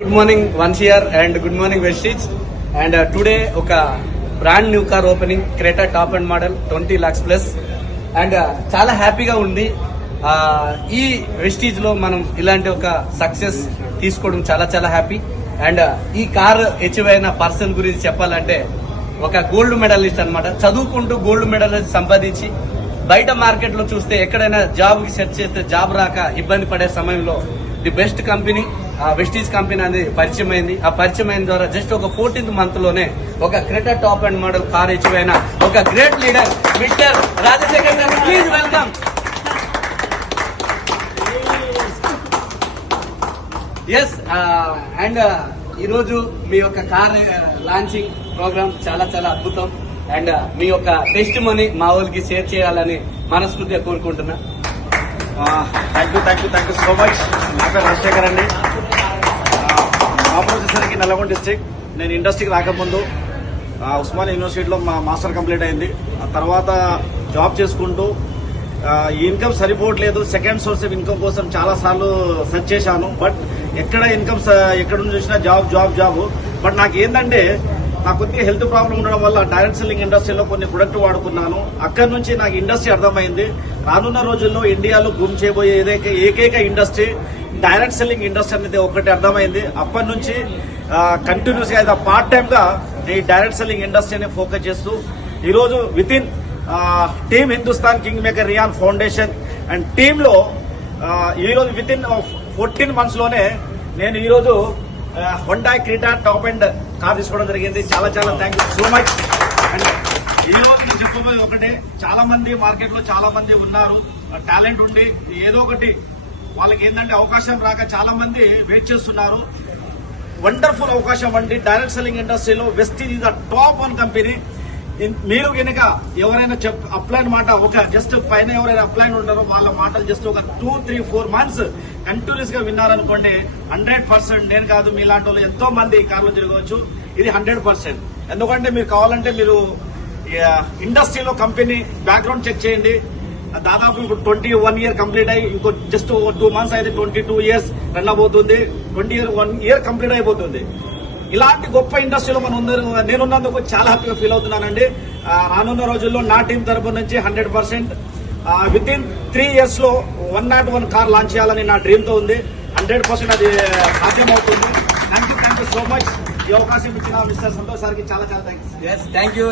Good morning once year and good morning Vestige and today ఒక brand new car opening Creta top end model twenty lakhs plus and చాలా హ్యాపీగా ఉంది. Uh, ఈ వెస్టీజ్లో మనం ఇలాంటి ఒక సక్సెస్ తీసుకోవడం చాలా చాలా హ్యాపీ అండ్ uh, ఈ కార్ అచీవ్ అయిన పర్సన్ గురించి చెప్పాలంటే ఒక గోల్డ్ మెడలిస్ట్ అన్నమాట. చదువుకుంటూ గోల్డ్ మెడల్ సంపాదించి బయట మార్కెట్లో చూస్తే ఎక్కడైనా జాబ్కి సెర్చ్ చేస్తే జాబ్ రాక ఇబ్బంది పడే సమయంలో the best company Vestige company అనేది పరిచయం అయింది ఆ పరిచయం అయిన ద్వారా జస్ట్ ఒక ఫోర్టీన్త్ మంత్లోనే ఒక Creta top end model car achieve ఒక great leader mister Rajasekhar garu. Please welcome yes and ఈరోజు మీ యొక్క కార్ uh, లాంచింగ్ ప్రోగ్రామ్ చాలా చాలా అద్భుతం. అండ్ uh, మీ యొక్క టెస్ట్ మనీ మా వాళ్ళకి షేర్ చేయాలని మనస్ఫూర్తిగా కోరుకుంటున్నా. Thank you thank you thank you so much నా పేరు రాజశేఖర్ అండి. మామూలు వచ్చేసరికి నల్గొండ డిస్ట్రిక్ట్ నేను ఇండస్ట్రీకి రాకముందు ఆ, ఉస్మానియా యూనివర్సిటీలో మా మాస్టర్ కంప్లీట్ అయింది. ఆ తర్వాత జాబ్ చేసుకుంటూ ఈ ఇన్కమ్ సరిపోవట్లేదు. సెకండ్ సోర్స్ ఆఫ్ ఇన్కమ్ కోసం చాలా సార్లు సెర్చ్ చేశాను. బట్ ఎక్కడ ఇన్కమ్ ఎక్కడ నుంచి చూసినా జాబ్ జాబ్ జాబ్ బట్ నాకు ఏంటంటే నాకు కొద్దిగా హెల్త్ ప్రాబ్లం ఉండడం వల్ల డైరెక్ట్ సెల్లింగ్ ఇండస్ట్రీలో కొన్ని ప్రొడక్ట్ వాడుకున్నాను. అక్కడ నుంచి నాకు ఇండస్ట్రీ అర్థమైంది. రానున్న రోజుల్లో ఇండియాలో గుమ్ చేయబోయే ఏదైతే ఏకైక ఇండస్ట్రీ డైరెక్ట్ సెల్లింగ్ ఇండస్ట్రీ అనేది ఒకటి అర్థమైంది. అప్పటి నుంచి కంటిన్యూస్గా గా పార్ట్ టైమ్గా ఈ డైరెక్ట్ సెల్లింగ్ ఇండస్ట్రీని ఫోకస్ చేస్తూ ఈరోజు within team Hindustan king maker Ryan foundation and టీంలో ఈరోజు విత్ ఇన్ ఫోర్టీన్ మంత్స్లోనే నేను ఈరోజు Honda Creta top end car తీసుకోవడం జరిగింది. చాలా చాలా thank you so much and ఈ నేను చెప్పబోయేది ఒకటే. చాలా మంది మార్కెట్లో చాలా మంది ఉన్నారు. టాలెంట్ ఉండి ఏదో ఒకటి వాళ్ళకి ఏంటంటే అవకాశం రాక చాలా మంది వెయిట్ చేస్తున్నారు. వండర్ఫుల్ అవకాశం అండి. డైరెక్ట్ సెల్లింగ్ ఇండస్ట్రీలో Vestige is the top one company మీరు కనుక ఎవరైనా చెప్ అప్లైన్ మాట ఒక జస్ట్ పైన ఎవరైనా అప్లైన్ ఉంటారో వాళ్ళ మాటలు జస్ట్ ఒక టూ త్రీ ఫోర్ మంత్స్ కంటిన్యూస్గా విన్నారనుకోండి హండ్రెడ్ పర్సెంట్ నేను కాదు మీలాంటి వాళ్ళు ఎంతో మంది కార్లు తిరగవచ్చు. ఇది హండ్రెడ్ పర్సెంట్ ఎందుకంటే మీరు కావాలంటే మీరు ఇండస్ట్రీలో కంపెనీ బ్యాక్గ్రౌండ్ చెక్ చేయండి. దాదాపు ఇప్పుడు ట్వంటీ వన్ ఇయర్ కంప్లీట్ అయ్యి ఇంకో జస్ట్ టూ మంత్స్ అయితే twenty two years run అబోతుంది twenty year one year complete అయిపోతుంది. ఇలాంటి గొప్ప ఇండస్ట్రీలో మనం నేనున్నందుకు చాలా హ్యాపీగా ఫీల్ అవుతున్నానండి. రానున్న రోజుల్లో నా టీం తరపు నుంచి hundred percent within three ఇయర్స్లో one not one car launch చేయాలని నా డ్రీమ్తో ఉంది. హండ్రెడ్ పర్సెంట్ అది సాధ్యమవుతుంది. Thank you thank you so much ఈ అవకాశం ఇచ్చిన మిస్టర్ సంతోష్ సార్కి చాలా చాలా థ్యాంక్స్ థ్యాంక్ యూ